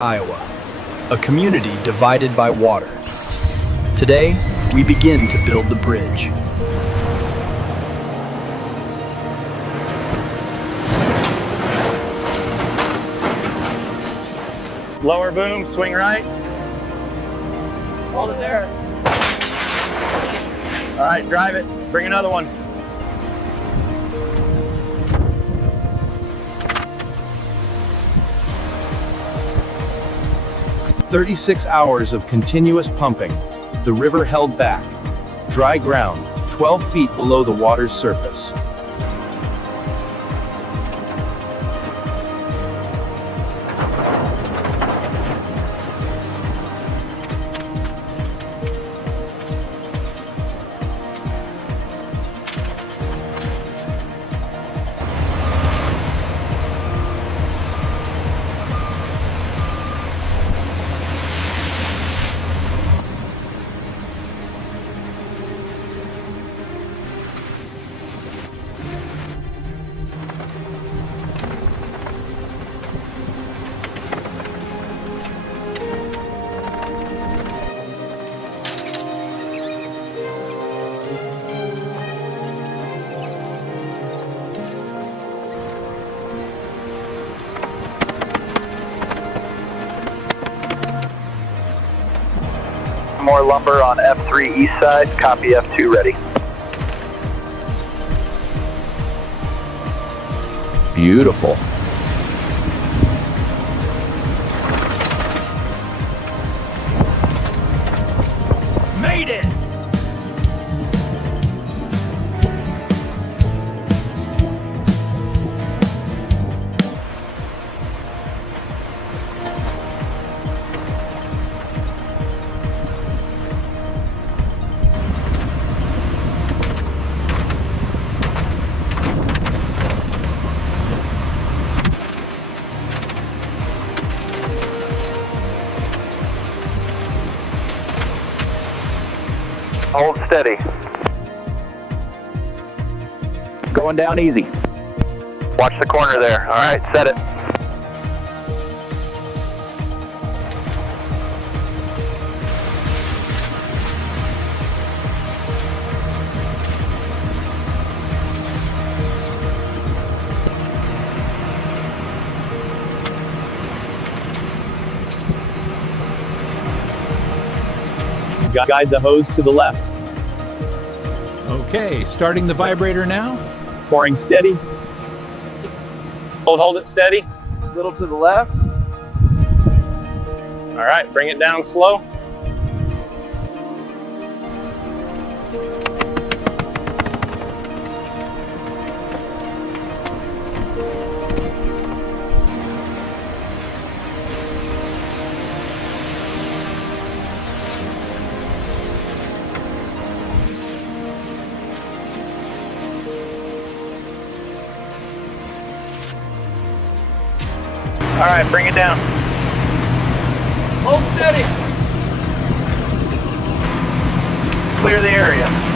Iowa, a community divided by water. Today, we begin to build the bridge. Lower boom, swing right. Hold it there. All right, drive it. Bring another one. "36 hours of continuous pumping. The river held back. Dry ground, 12 feet below the water's surface. More lumber on F3 east side, copy F2 ready. Beautiful. Made it! Hold steady. Going down easy. Watch the corner there. All right, set it. Guide the hose to the left. Okay, starting the vibrator now. Pouring steady. Hold it steady. A little to the left. All right, bring it down slow. All right, bring it down. Hold steady. Clear the area.